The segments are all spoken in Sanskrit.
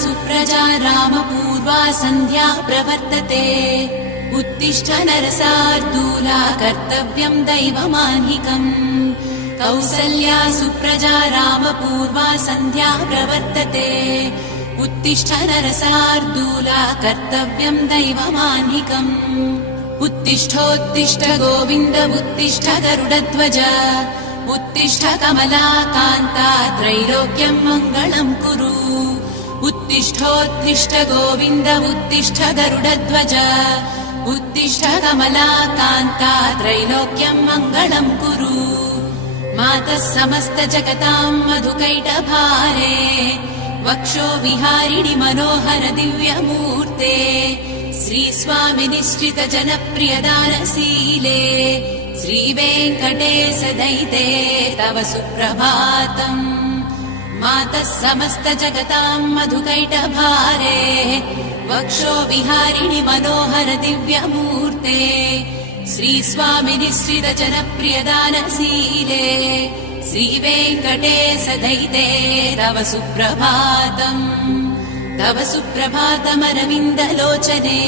सुप्रजा रामपूर्वा सन्ध्या प्रवर्तते उत्तिष्ठ नरसार्दूला कर्तव्यं दैवमान्निकम् कौसल्या सुप्रजा रामपूर्वा सन्ध्या प्रवर्तते उत्तिष्ठ नरसार्दूला कर्तव्यं दैवमान्निकम् उत्तिष्ठोत्तिष्ठ गोविन्द उत्तिष्ठ गरुडध्वज उत्तिष्ठ कमलाकान्ता त्रैलोक्यं मङ्गलं कुरु उत्तिष्ठोत्तिष्ठ गोविन्द उत्तिष्ठ गरुडध्वज उत्तिष्ठ कमलाकान्ता त्रैलोक्यं मङ्गलं कुरु मातः समस्त जगतां मधुकैटभारे वक्षो विहारिणि मनोहर दिव्यमूर्ते श्रीस्वामि निश्चित जनप्रिय दानशीले श्रीवेङ्कटेश दयिते तव सुप्रभातम् मातः समस्त जगतां मधुकैटभारे वक्षो विहारिणि मनोहर दिव्यमूर्ते श्रीस्वामि निश्चित जनप्रिय दानशीले श्रीवेङ्कटेश दयिते तव सुप्रभातम् तव सुप्रभातमरविन्दलोचने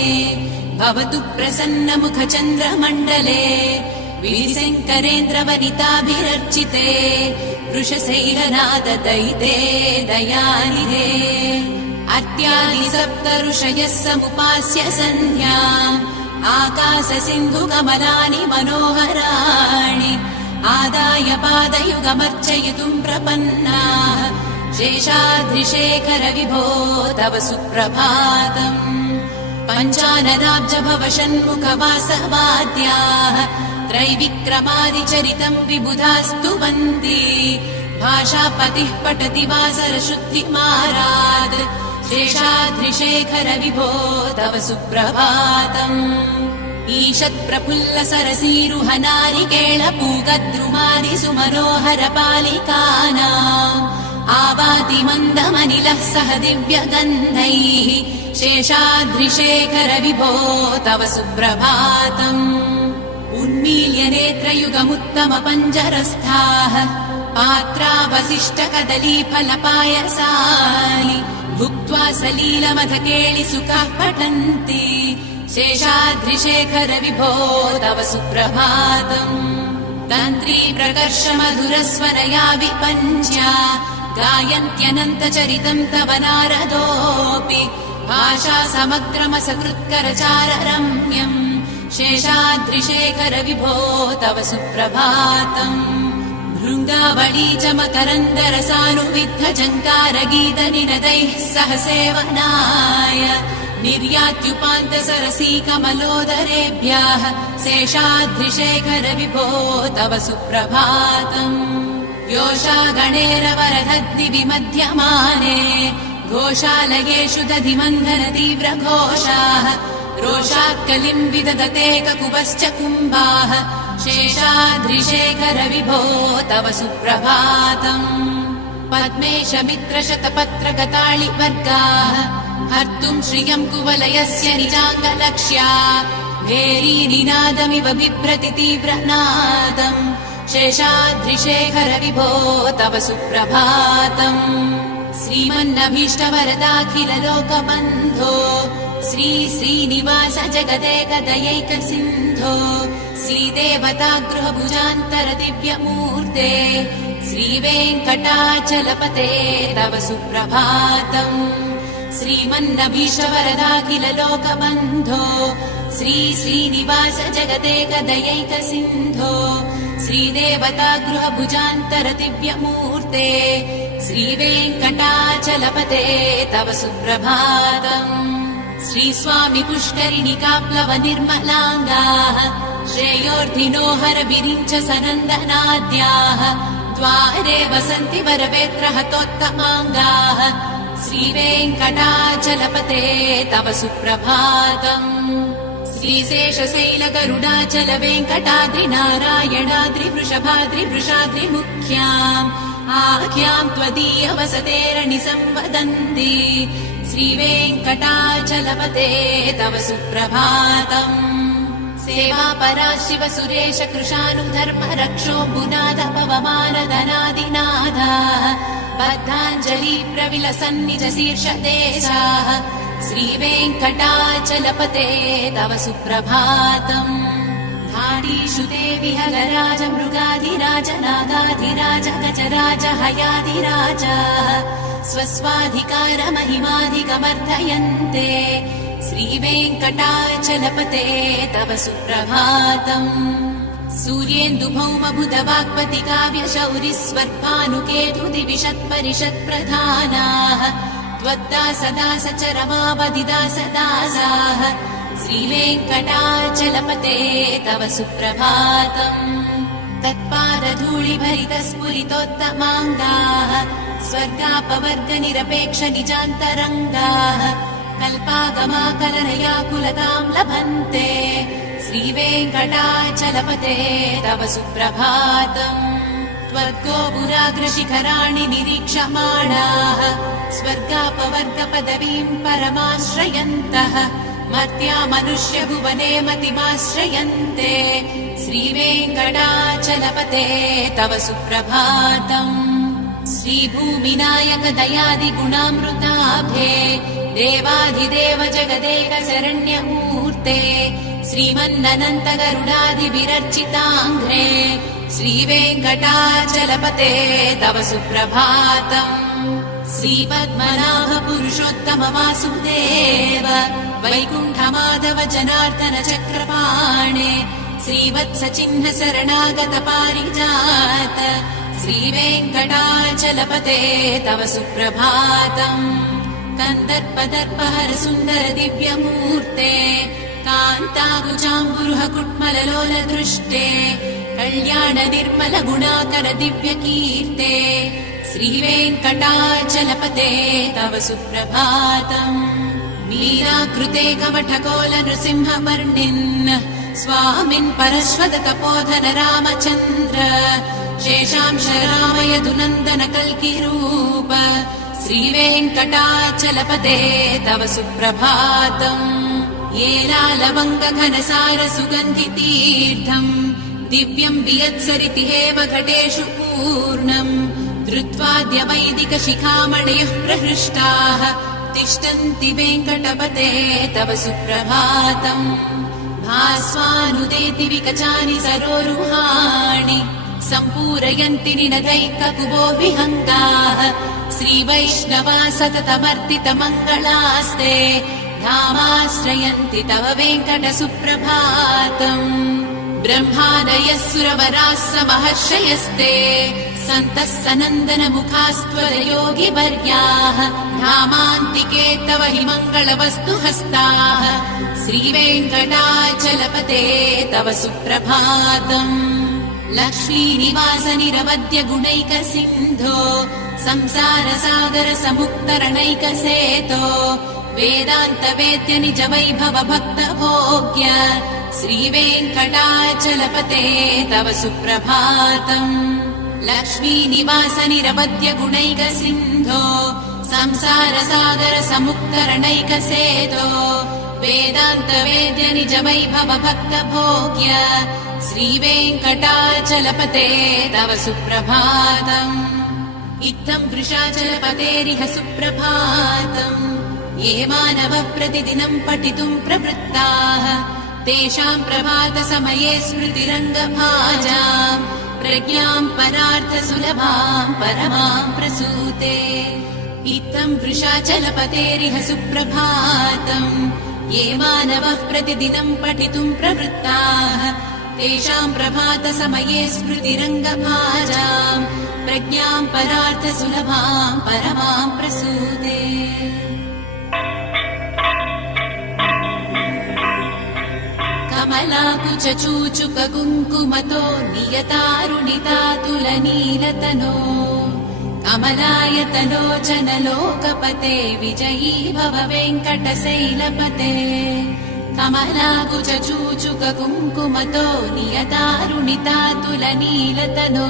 भवतु प्रसन्न मुख चन्द्रमण्डले वीरशङ्करेन्द्रवनिताभिरर्चिते वृषशैलनाद दयिते दयानिधे अर्त्यादि सप्त ऋषयः समुपास्य सन्ध्याम् आकाश सिन्धु कमलानि मनोहराणि आदाय पादयुगमर्चयितुम् प्रपन्नाः शेषाद्रिशेखर विभो तव सुप्रभातम् पञ्चाननाब्ज भव षण्मुखवासवाद्याः त्रैविक्रमादिचरितम् विबुधास्तु वन्ति भाषापतिः पठति वासरशुद्धिमारात् शेषाद्रिशेखर विभो तव सुप्रभातम् ईषत्प्रफुल्ल सरसीरुहनारिकेळपूगद्रुमादि सुमनोहर पालिकानाम् आवाति मन्दमनिलः सह दिव्यगन्धैः शेषाद्रिशेखर विभो तव सुप्रभातम् उन्मील्य नेत्रयुगमुत्तम पञ्जरस्थाः पात्रावशिष्ट कदलीफलपायसानि भुक्त्वा सलीलमधकेळि सुखाः पठन्ति शेषाद्रिशेखर विभो तव सुप्रभातम् तन्त्री प्रकर्ष मधुरस्वनया विपञ्च्या गायन्त्यनन्तचरितम् तव नारदोऽपि भाषा समग्रमसकृत्करचार रम्यम् शेषाद्रिशेखर विभो तव सुप्रभातम् भृङ्गावळी च मकरन्दरसानुविद्ध जङ्कार गीतनिनदैः सह सेवनाय निर्यात्युपान्त सरसी कमलोदरेभ्यः शेषाद्रिशेखर विभो तव सुप्रभातम् योषा गणेर वरदद्दि विमध्यमाने घोषालयेषु दधिमन्थन तीव्र घोषाः रोषात्कलिम् विदधते ककुभश्च कुम्भाः शेषाद्रिशेखर विभो तव सुप्रभातम् पद्मेश मित्र शतपत्रगताळिवर्गाः हर्तुम् श्रियम् कुवलयस्य निजाङ्गलक्ष्या भेरीनिनादमिव बिभ्रति तीव्रनादम् शेषाद्रिशेखर विभो तव सुप्रभातम् श्रीमन्नभीष्टवरदाखिल लोकबन्धो श्री श्रीनिवास जगदेक दयैक सिन्धो श्रीदेवतागृहभुजान्तर दिव्यमूर्ते श्रीवेङ्कटाचलपते तव सुप्रभातम् श्रीमन्नभीष्टवरदाखिल लोकबन्धो श्री श्रीनिवास जगदेक दयैक सिन्धो श्रीदेवतागृहभुजान्तर दिव्यमूर्ते श्रीवेङ्कटाचलपते तव सुप्रभातम् श्रीस्वामि पुष्करिणिकाप्लव निर्मलाङ्गाः श्रेयोर्धिनो हर विरिञ्च सनन्दनाद्याः द्वारे वसन्ति वरवेत्र हतोत्तमाङ्गाः श्रीवेङ्कटाचलपते तव सुप्रभातम् श्रीशेषशैल गरुडाचल वेङ्कटाद्रि नारायणाद्रि वृषभाद्रि वृषाद्रि मुख्याम् आख्याम् त्वदीय वसतेरणि संवदन्ति श्रीवेङ्कटाचलपते तव सुप्रभातम् सेवापरा शिव सुरेश कृशानुधर्म रक्षोऽम्बुनाथ पवमान धनादिनाथ बद्धाञ्जलि प्रविलसन्निज शीर्षदेशाः श्रीवेङ्कटाचलपते तव सुप्रभातम् धाडीषु ते विहलराज मृगाधिराज नागाधिराज गजराज हयाधिराजाः स्वस्वाधिकार महिमाधिकमर्धयन्ते श्रीवेङ्कटाचलपते तव सुप्रभातम् सूर्येन्दुभौमभुतवाक्पति काव्यशौरिस्वर्भानुकेतुदिविशत्परिषत्प्रधानाः त्वद्दासदास च रमावधिदासदासाः श्रीवेङ्कटाचलपते तव सुप्रभातम् तत्पादधूलिभरितस्फुरितोत्तमाङ्गाः स्वर्गापवर्गनिरपेक्ष निजान्तरङ्गाः कल्पागमाकलनयाकुलतां लभन्ते श्रीवेङ्कटाचलपते तव सुप्रभातम् त्वद्गोपुराग्रशिखराणि निरीक्षमाणाः स्वर्गापवर्गपदवीं परमाश्रयन्तः मर्त्या मनुष्यभुवने मतिमाश्रयन्ते श्रीवेङ्कटाचलपते तव सुप्रभातम् श्रीभूमिनायक दयादिगुणामृताभे देवाधिदेव जगदेक शरण्यमूर्ते श्रीमन्ननन्त गरुडादिभिरर्चिताङ्घ्रे श्रीवेङ्कटाचलपते तव सुप्रभातम् श्रीपद्मनाभ पुरुषोत्तम वासुदेव वैकुण्ठमाधव जनार्दन चक्रपाणे श्रीवत्स चिह्न शरणागत पारिजात श्रीवेङ्कटाचलपते तव सुप्रभातम् कन्दर्पदर्पहर सुन्दर दिव्यमूर्ते कान्ताकुचाम्बुरुह कुट्मललोल दृष्टे कल्याण निर्मल गुणाकर दिव्यकीर्ते श्रीवेङ्कटाचलपते तव सुप्रभातम् मीनाकृते कवठकोल नृसिंहवर्णिन् स्वामिन् परश्वत तपोधन रामचन्द्र शेषांश रामयदु नन्दन कल्किरूप श्रीवेङ्कटाचलपते तव सुप्रभातम् येनालवङ्ग घनसार सुगन्धितीर्थम् दिव्यम् वियत्सरिति हेम घटेषु पूर्णम् धृत्वाद्य वैदिक शिखामणयः प्रहृष्टाः तिष्ठन्ति वेङ्कटपते तव सुप्रभातम् भास्वानुदेति विकचानि सरोरुहाणि सम्पूरयन्ति निनदैककुबो विहङ्गाः श्रीवैष्णवा सततमर्तित मङ्गलास्ते धामाश्रयन्ति तव वेङ्कट सुप्रभातम् ब्रह्मादयः सुरवराः समहर्षयस्ते सन्तः सनन्दन मुखास्त्वरयोगिवर्याः धामान्तिके तव हि मङ्गलवस्तु हस्ताः श्रीवेङ्कटाचलपते तव सुप्रभातम् लक्ष्मीनिवास निरवद्य गुणैक सिन्धो संसार सागर समुक्तरणैक सेतो वेदान्त वेद्य निज वैभव भक्त भोग्य श्रीवेङ्कटाचलपते तव सुप्रभातम् लक्ष्मीनिवास निरवद्य गुणैक सिन्धो संसार सागर समुक्तरणैक सेतो वेदान्त वेद्य निज वैभव भक्त भोग्य श्रीवेङ्कटाचलपते तव सुप्रभातम् इत्थम् वृषाचलपतेरिह सुप्रभातम् ये मानवः प्रतिदिनम् पठितुम् प्रवृत्ताः तेषाम् प्रभात समये स्मृतिरङ्गभाजाम् प्रज्ञाम् परार्थ सुलभाम् परमाम् प्रसूते इत्थम् वृषाचलपतेरिह सुप्रभातम् ये मानवः प्रतिदिनम् पठितुम् प्रवृत्ताः तेषाम् प्रभात समये स्मृतिरङ्गभाजाम् प्रज्ञाम् परार्थ सुलभाम् परमाम् प्रसूते कमलाकुच चूचुक कुङ्कुमतो नियतारुणितातुलनीलतनो कमलायतलोचन लोकपते विजयी भव वेङ्कटशैलपते कमलाकुच चूचुक कुङ्कुमतो नियतारुणितातुलनीलतनो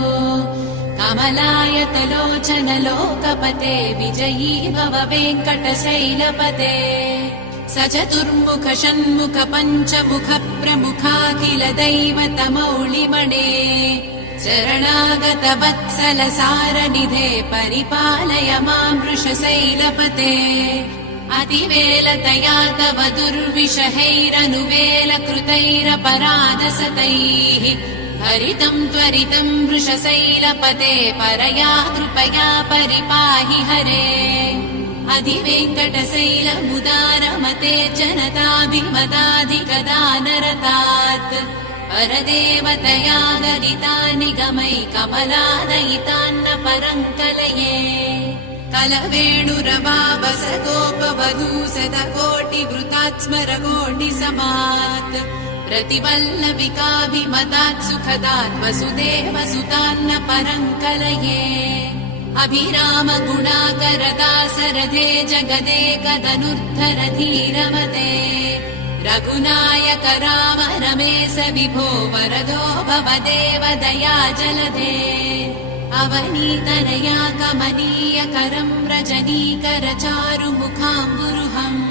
कमलायतलोचन लोकपते विजयी भव वेङ्कटशैलपते स चतुर्मुख षण्मुख पञ्चमुख प्रमुखाखिल दैवतमौलिमणे शरणागत वत्सल सारनिधे परिपालय मां वृषशैलपते अतिवेलतया तव दुर्विषहैरनुवेलकृतैरपराधसतैः हरितं त्वरितं वृषशैलपते परया कृपया परिपाहि हरे अधिवेङ्कटशैलमुदारमते जनताभिमदाधिगदानरतात् परदेवतया गदितानि गमै कमलादयितान्न परङ्कलये कलवेणुरवावस गोपवधूशतकोटिवृतात् स्मरकोटिसमात् प्रतिवल्लविकाभिमतात् सुखदात् वसुदेवसुतान्न परङ्कलये अभिराम गुणाकरदासरथे जगदेकदनुद्धर धीरवते रघुनायक राम रमेश विभो वरदो भवदेव दया जलधे अवनीतनया कमनीयकरं रजनीकर चारुमुखाम्बुरुहम्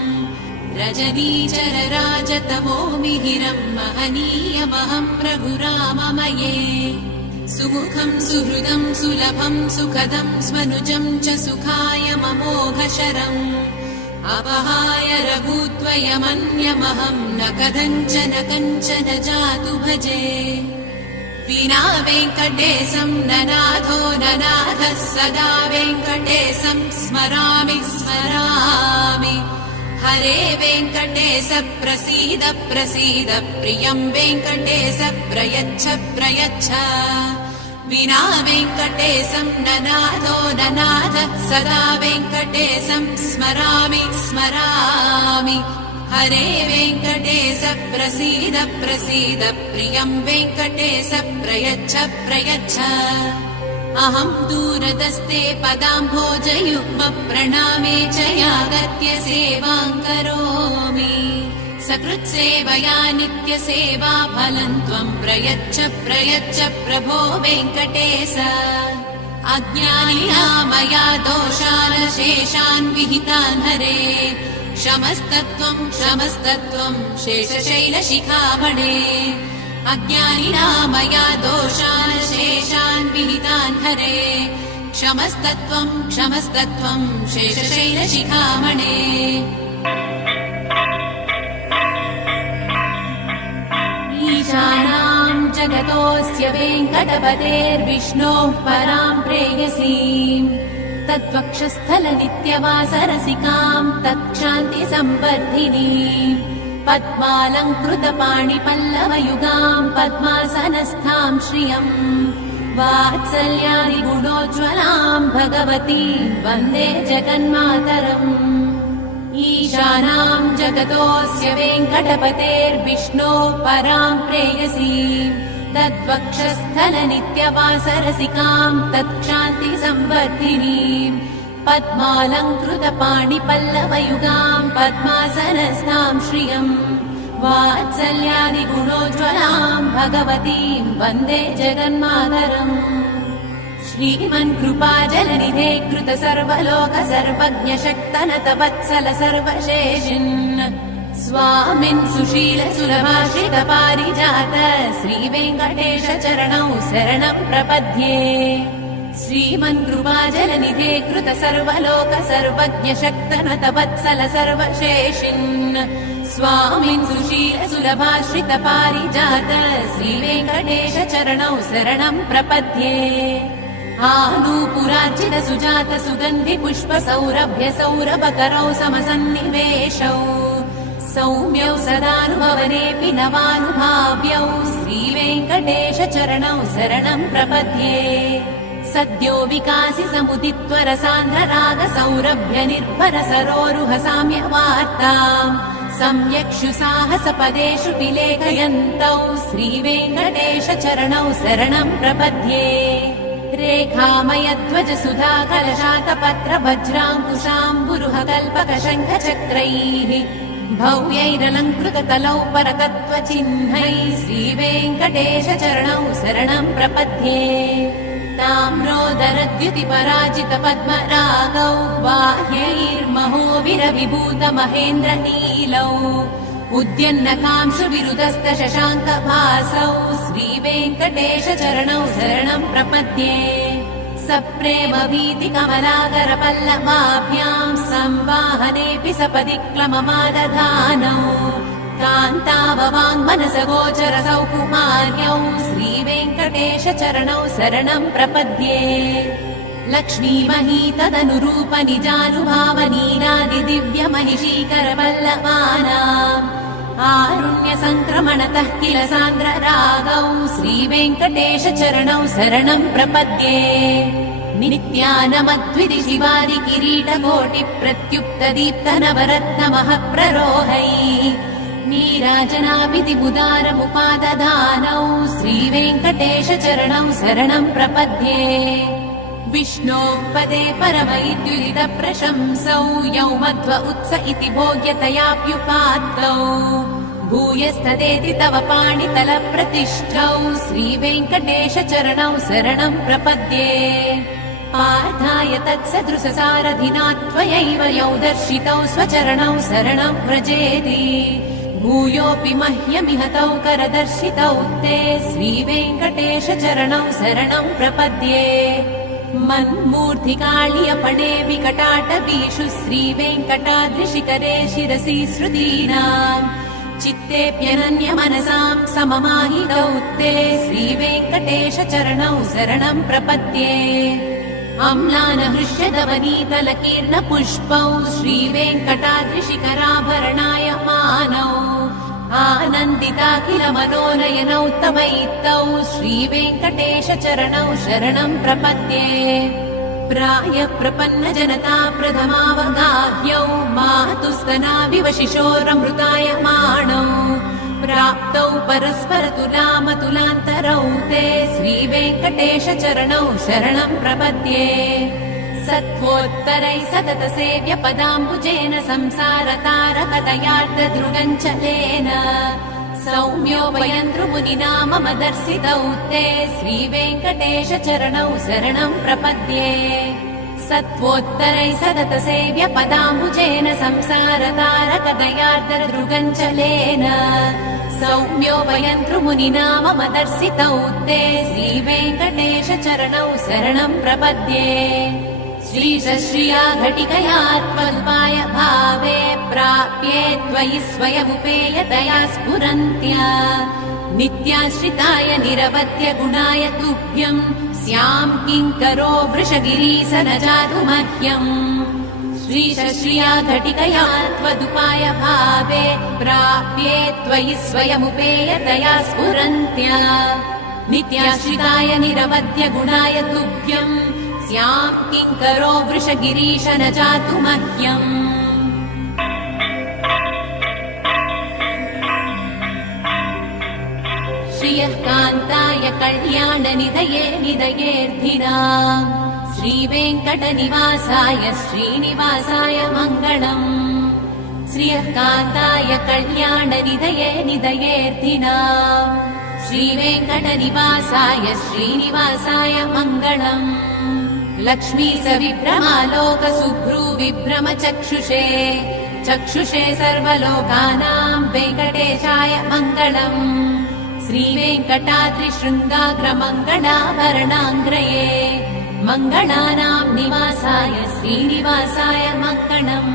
रजनीचर राजतमो मिहिरं महनीयमहं रघुराममये सुमुखं सुहृदं सुलभं सुखदं स्वनुजं च सुखाय ममोघशरम् अपहाय रघुत्वयमन्यमहं न कथञ्चन कञ्चन जातु भजे विना वेङ्कटेशं ननाथो ननाथः सदा वेङ्कटेशं स्मरामि स्मरामि हरे वेङ्कटेश प्रसीद प्रसीद प्रियं वेङ्कटेश प्रयच्छ प्रयच्छ विना वेङ्कटेशं ननाथो ननाथः सदा वेङ्कटेशं स्मरामि स्मरामि हरे वेङ्कटेश प्रसीद प्रसीद प्रियं वेङ्कटेश प्रयच्छ प्रयच्छ अहं दूरदस्ते पदाम्भोजयुग्म प्रणामे च यागत्य सेवां करोमि सकृत्सेवया नित्यसेवा फलं त्वं प्रयच्छ प्रयच्छ प्रभो वेङ्कटेश अज्ञानिना दोषान् शेषान् विहितान् हरे क्षमस्तत्त्वं क्षमस्तत्त्वं शेषशैलशिखामणे अज्ञानिना मया दोषान् शेषान् विहितान् हरे क्षमस्तत्त्वं क्षमस्तत्त्वं शेषशैलशिखामणे ईशानां जगतोऽस्य वेङ्कटपतेर्विष्णोः परां प्रेयसीम् तद्वक्षस्थलनित्यवासरसिकां तत्क्षान्तिसंवर्धिनीम् पद्मालङ्कृतपाणिपल्लवयुगां पद्मासनस्थां श्रियम् वात्सल्यादिगुणोज्ज्वलां भगवतीं वन्दे जगन्मातरम् ईशानां जगतोऽस्य वेङ्कटपतेर्विष्णोः परां प्रेयसीम् तद्वक्षस्थलनित्यवासरसिकां तत्क्षान्तिसंवर्धिनीम् पद्मालङ्कृतपाणिपल्लवयुगां पद्मासनस्थां श्रियम् वात्सल्यादिगुणोज्ज्वलां भगवतीं वन्दे जगन्मातरम् श्रीमन्कृपाजलनिधे कृत सर्वलोक सर्वज्ञ शक्तनत वत्सल सर्वशेषिन् स्वामिन् सुशील सुलभाश्रित पारिजात श्रीवेङ्कटेश चरणौ शरणं प्रपद्ये श्रीमन्कृपाजलनिधे कृत सर्वलोक सर्वज्ञ शक्तनत वत्सल सर्वशेषिन् स्वामिन् सुशील सुलभाश्रित पारिजात श्रीवेङ्कटेश चरणौ शरणं प्रपद्ये आनूपुरार्चित सुजात सुगन्धि पुष्प सौरभ्य सौरभकरौ समसन्निवेशौ सौम्यौ सदानुभवनेऽपि नवानुभाव्यौ श्रीवेङ्कटेश चरणौ शरणं प्रपद्ये सद्यो विकासि समुदित्वर सान्द्र राग सौरभ्य निर्भर सरोरुह साम्यवार्ताम् सम्यक्षु साहस पदेषु विलेखयन्तौ श्रीवेङ्कटेश चरणौ शरणं प्रपद्ये रेखामय ध्वज सुधा कलशात पत्र वज्राङ्कुशाम्बुरुह कल्पक शङ्ख चक्रैः भव्यैरलङ्कृत तलौ परतत्त्वचिह्नैः श्रीवेङ्कटेश चरणौ शरणं प्रपद्ये ताम्रोदरद्युति पराजित पद्मरागौ बाह्यैर्महोभिरविभूत महेन्द्र नीलौ उद्यन्नकांशु विरुदस्त शशाङ्कभासौ श्रीवेङ्कटेश चरणौ शरणं प्रपद्ये सप्रेम भीति कमलाकर पल्लवाभ्याम् संवाहनेऽपि सपदि क्लममादधानौ कान्ताववाङ्मनस गोचर सौकुमार्यौ श्रीवेङ्कटेश चरणौ शरणं प्रपद्ये लक्ष्मीमही तदनुरूप निजानुभावनीनादि दिव्य महिषीकर पल्लवानाम् आरुण्य संक्रमणतः किल सान्द्र रागौ श्रीवेङ्कटेश चरणौ शरणं प्रपद्ये नित्यानमद्विधि शिवारि किरीटकोटि प्रत्युक्त दीप्त नवरत्नमः प्ररोहै नीराजनाभिधि बुदारमुपादधानौ श्रीवेङ्कटेश चरणौ शरणं प्रपद्ये विष्णोः पदे परमैद्युदित प्रशंसौ यौ मध्व उत्स इति भोग्यतयाप्युपात्तौ भूयस्तदेति तव पाणितल प्रतिष्ठौ श्रीवेङ्कटेश चरणौ शरणं प्रपद्ये पार्थाय तत्सदृशसारथिना त्वयैव यौ दर्शितौ स्वचरणौ शरणं व्रजेति भूयोऽपि मह्यमिहतौ करदर्शितौ ते श्रीवेङ्कटेश चरणौ शरणं प्रपद्ये मन्मूर्तिकाळ्यपणे विकटाटवीषु श्रीवेङ्कटाद्रिशिखरे शिरसि श्रुतीनाम् चित्तेऽप्यनन्यमनसाम् सममाहितौ ते श्रीवेङ्कटेश चरणौ शरणं प्रपद्ये अम्लानहृष्यदवनीतलकीर्णपुष्पौ श्रीवेङ्कटाद्रिशिखराभरणाय मानौ आनन्दिताखिल मनोनयनौ तमैतौ श्रीवेङ्कटेश चरणौ शरणं प्रपद्ये प्राय प्रपन्न जनता प्रथमावगाह्यौ मातुस्तनाविव शिशोरमृताय माणौ प्राप्तौ परस्पर तुलामतुलान्तरौ ते श्रीवेङ्कटेश चरणौ शरणं प्रपद्ये सत्त्वोत्तरै सतत सेव्य पदाम्बुजेन संसारतारकतयार्धदृगञ्चलेन सौम्योभयन्तृमुनिना मम दर्शितौ ते श्रीवेङ्कटेश चरणौ शरणं प्रपद्ये सत्त्वोत्तरै सतत सेव्य पदाम्बुजेन संसारतारकतयार्धदृगञ्चलेन सौम्योभयन्तृमुनिना मम दर्शितौ ते श्रीवेङ्कटेश चरणौ शरणं प्रपद्ये श्रीशश्रिया घटिकया त्वदुपाय भावे प्राप्ये त्वयि स्वयमुपेयतया स्फुरन्त्या नित्याश्रिताय निरवध्य गुणाय तुभ्यम् स्याम् किङ्करो वृषगिरीश न जातु मह्यम् श्रीशश्रिया घटिकया त्वदुपाय भावे प्राप्ये त्वयि स्वयमुपेयतया स्फुरन्त्या नित्याश्रिताय निरवध्य गुणाय तुभ्यम् स्याम् किङ्करो वृषगिरीश न जातु मह्यम् श्रियः कान्ताय कल्याणनिधये निधयेऽर्थिनाम् श्रीवेङ्कटनिवासाय श्रीनिवासाय मङ्गलम् श्रियः कान्ताय कल्याणनिधये निधयेऽर्थिनाम् श्रीवेङ्कटनिवासाय श्रीनिवासाय मङ्गलम् लक्ष्मी सविभ्रमालोक सुभ्रू विभ्रम चक्षुषे चक्षुषे सर्वलोकानाम् वेङ्कटेशाय मङ्गलम् श्रीवेङ्कटाद्रिशृङ्गाग्रमङ्गलाभरणाङ्ग्रये मङ्गलानाम् निवासाय श्रीनिवासाय मङ्गलम्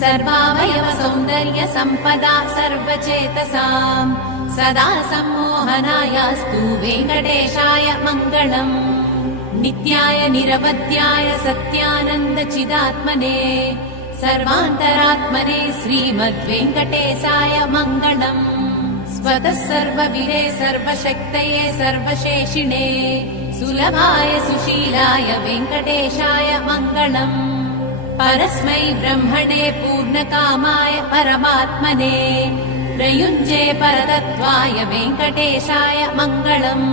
सर्वावयव सौन्दर्य सम्पदा सर्वचेतसाम् सदा सम्मोहनायास्तु वेङ्कटेशाय मङ्गलम् नित्याय निरवध्याय सत्यानन्दचिदात्मने सर्वान्तरात्मने श्रीमद्वेङ्कटेशाय मङ्गलम् स्वतः सर्वविरे सर्वशक्तये सर्वशेषिणे सुलभाय सुशीलाय वेङ्कटेशाय मङ्गलम् परस्मै ब्रह्मणे पूर्णकामाय परमात्मने प्रयुञ्जे परतत्त्वाय वेङ्कटेशाय मङ्गलम्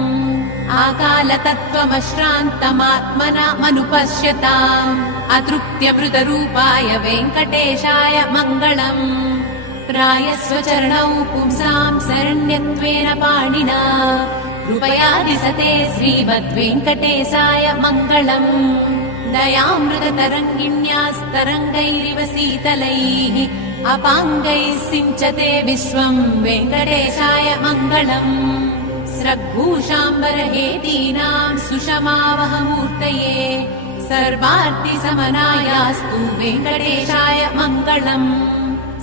आकालतत्त्वमश्रान्तमात्मनामनुपश्यताम् अतृप्त्यमृतरूपाय वेङ्कटेशाय मङ्गलम् प्रायस्वचरणौ पुंसाम् शरण्यत्वेन पाणिना कृपया दिसते श्रीमद्वेङ्कटेशाय मङ्गलम् दयामृततरङ्गिण्यास्तरङ्गैरिव शीतलैः अपाङ्गैः सिञ्चते विश्वम् वेङ्कटेशाय मङ्गलम् स्रग्भूषाम्बरहेतीनाम् सुषमावहमूर्तये सर्वार्तिसमनायास्तु वेङ्कटेशाय मङ्गलम्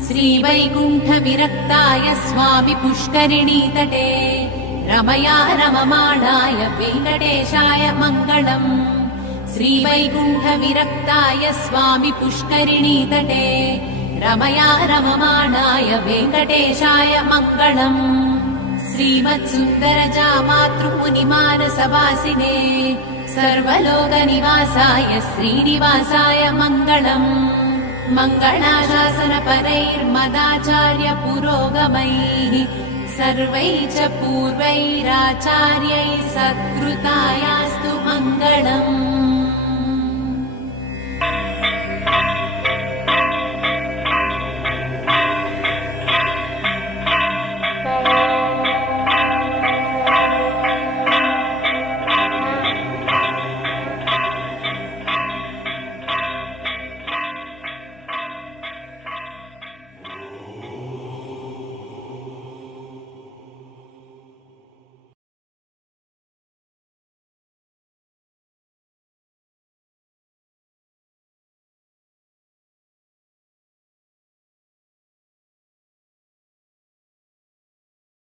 श्रीवैकुण्ठविरक्ताय स्वामि पुष्करिणीतटे रमया रममाणाय वेङ्कटेशाय मङ्गलम् श्रीवैकुण्ठविरक्ताय स्वामि पुष्करिणीतटे रमया रममाणाय वेङ्कटेशाय मङ्गलम् श्रीमत्सुन्दरजामातृमुनिमानसवासिने सर्वलोकनिवासाय श्रीनिवासाय मङ्गलम् मङ्गलाशासनपरैर्मदाचार्य पुरोगमैः सर्वैः च पूर्वैराचार्यैः सत्कृतायास्तु मङ्गलम्।